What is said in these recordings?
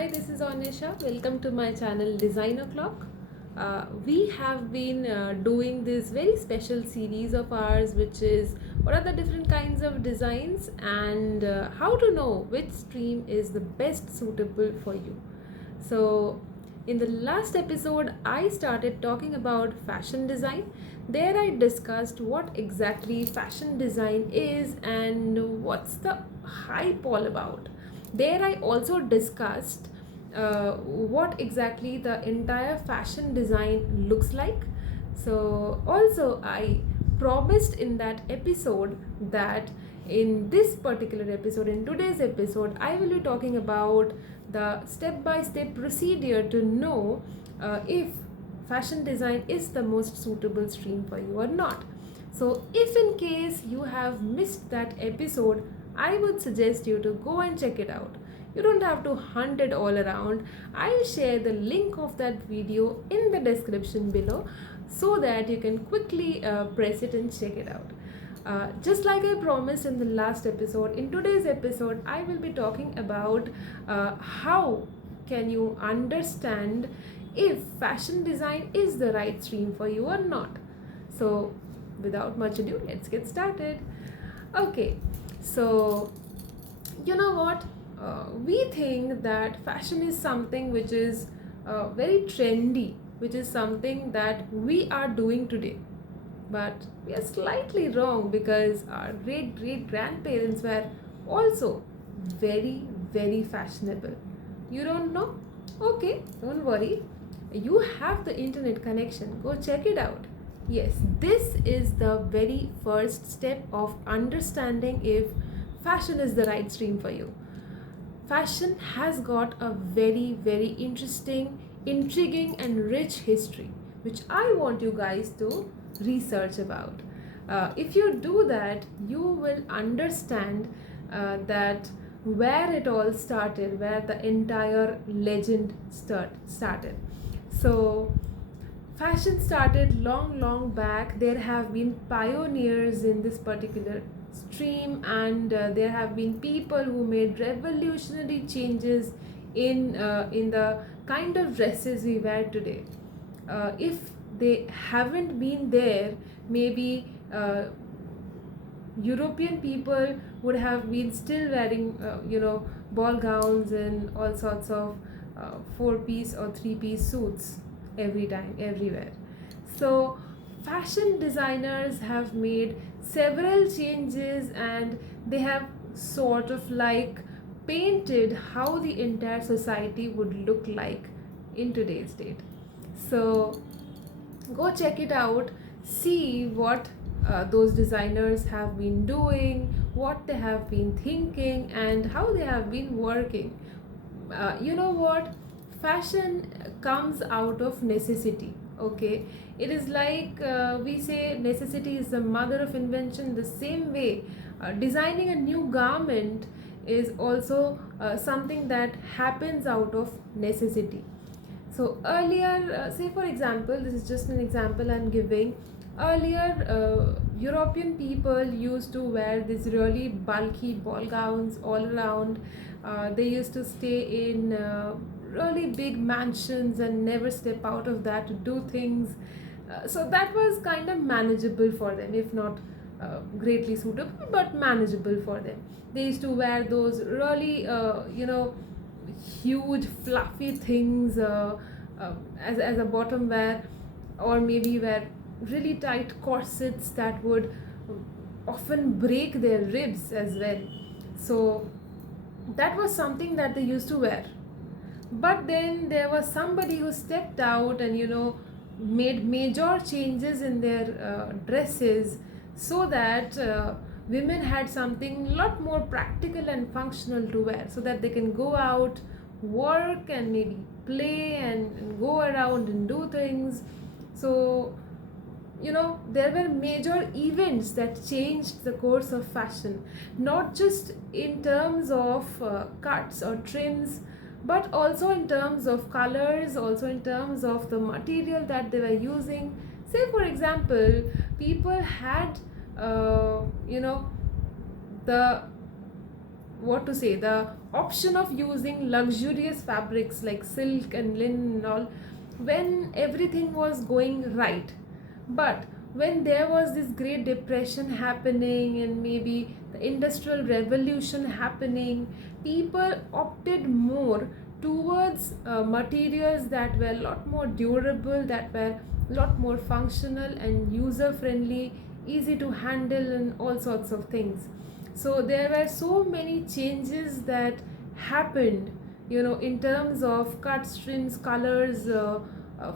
Hi, this is Anisha. Welcome to my channel Design O'Clock. We have been doing this very special series of ours, which is what are the different kinds of designs and how to know which stream is the best suitable for you. So, in the last episode, I started talking about fashion design. There, I discussed what exactly fashion design is and what's the hype all about. There, I also discussed what exactly the entire fashion design looks like. So, also, I promised in that episode that in this particular episode, in today's episode, I will be talking about the step by step procedure to know if fashion design is the most suitable stream for you or not. So, if in case you have missed that episode, I would suggest you to go and check it out. You don't have to hunt it all around. I'll share the link of that video in the description below so that you can quickly press it and check it out. Just like I promised in the last episode, in today's episode, I will be talking about how can you understand if fashion design is the right stream for you or not. So, without much ado, let's get started. Okay, so you know what? We think that fashion is something which is very trendy, which is something that we are doing today. But we are slightly wrong because our great grandparents were also very fashionable. You don't know? Okay, don't worry. You have the internet connection. Go check it out. Yes, this is the very first step of understanding if fashion is the right stream for you. Fashion has got a very interesting, intriguing, and rich history, which I want you guys to research about. If you do that, you will understand that where it all started, where the entire legend started. So, fashion started long back. There have been pioneers in this particular stream, and there have been people who made revolutionary changes in the kind of dresses we wear today. If they haven't been there, maybe European people would have been still wearing, ball gowns and all sorts of four-piece or three-piece suits every time, everywhere. So, fashion designers have made several changes and they have sort of like painted how the entire society would look like in today's date. So, go check it out, see what those designers have been doing, what they have been thinking, and how they have been working. You know what? Fashion comes out of necessity. Okay, it is like we say necessity is the mother of invention. The same way, designing a new garment is also something that happens out of necessity. So earlier, say for example, this is just an example I'm giving. Earlier, European people used to wear these really bulky ball gowns all around. They used to stay in really big mansions and never step out of that to do things. So that was kind of manageable for them, if not greatly suitable, but manageable for them. They used to wear those really, huge fluffy things as a bottom wear, or maybe wear really tight corsets that would often break their ribs as well. So that was something that they used to wear. But then there was somebody who stepped out and made major changes in their dresses so that women had something a lot more practical and functional to wear, so that they can go out, work, and maybe play and go around and do things. So there were major events that changed the course of fashion, not just in terms of cuts or trims, but also in terms of colors, also in terms of the material that they were using. Say for example, people had uh, you know the what to say, the option of using luxurious fabrics like silk and linen and all, when everything was going right. But when there was this great depression happening and maybe the industrial revolution happening, people opted more towards materials that were a lot more durable, that were a lot more functional and user friendly, easy to handle, and all sorts of things. So there were so many changes that happened, in terms of cuts, trims, colors,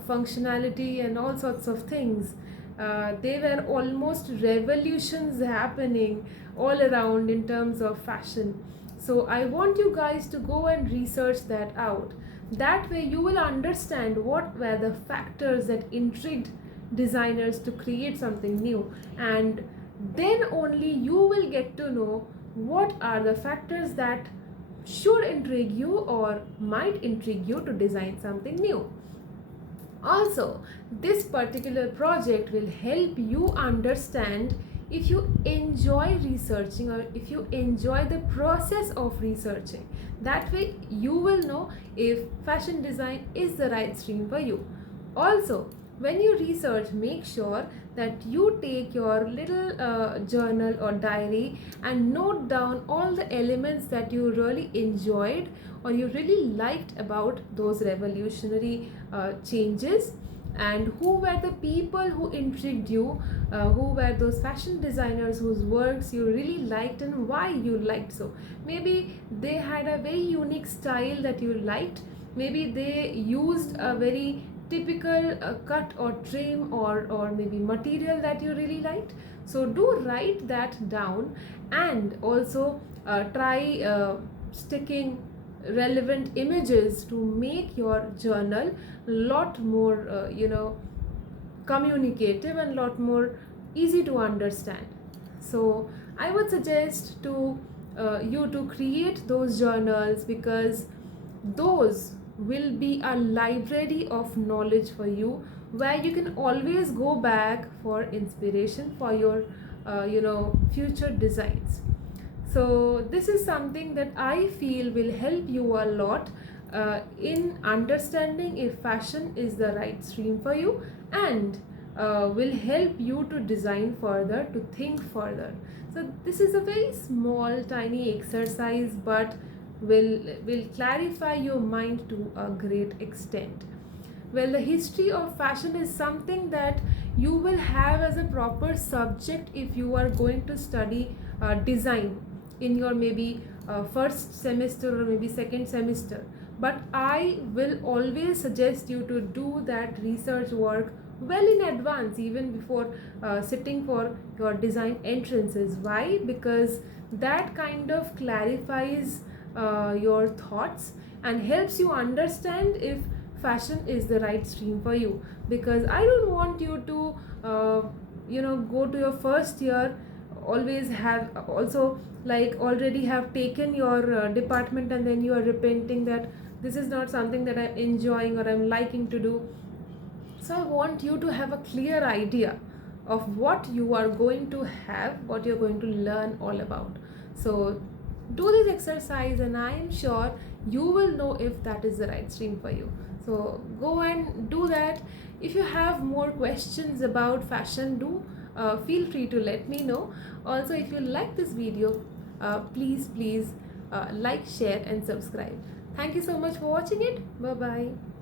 functionality, and all sorts of things. They were almost revolutions happening all around in terms of fashion. So I want you guys to go and research that out. That way you will understand what were the factors that intrigued designers to create something new, and then only you will get to know what are the factors that should intrigue you or might intrigue you to design something new. Also, this particular project will help you understand if you enjoy researching or if you enjoy the process of researching. That way you will know if fashion design is the right stream for you. Also, when you research, make sure that you take your little journal or diary and note down all the elements that you really enjoyed or you really liked about those revolutionary changes, and who were the people who intrigued you, who were those fashion designers whose works you really liked and why you liked. So maybe they had a very unique style that you liked, maybe they used a very typical cut or trim or maybe material that you really liked. So do write that down, and also try sticking relevant images to make your journal lot more communicative and lot more easy to understand. So I would suggest to you to create those journals, because those will be a library of knowledge for you, where you can always go back for inspiration for your future designs. So this is something that I feel will help you a lot in understanding if fashion is the right stream for you, and will help you to design further, to think further. So this is a very small tiny exercise, but will clarify your mind to a great extent. Well, the history of fashion is something that you will have as a proper subject if you are going to study design in your maybe first semester or maybe second semester. But I will always suggest you to do that research work well in advance, even before sitting for your design entrances. Why? Because that kind of clarifies your thoughts and helps you understand if fashion is the right stream for you. Because I don't want you to go to your first year always have also like already have taken your department, and then you are repenting that this is not something that I'm enjoying or I'm liking to do. So I want you to have a clear idea of what you are going to have, what you're going to learn all about. So do this exercise, and I am sure you will know if that is the right stream for you. So go and do that. If you have more questions about fashion, do feel free to let me know. Also, if you like this video, please like, share and subscribe. Thank you so much for watching it. Bye bye.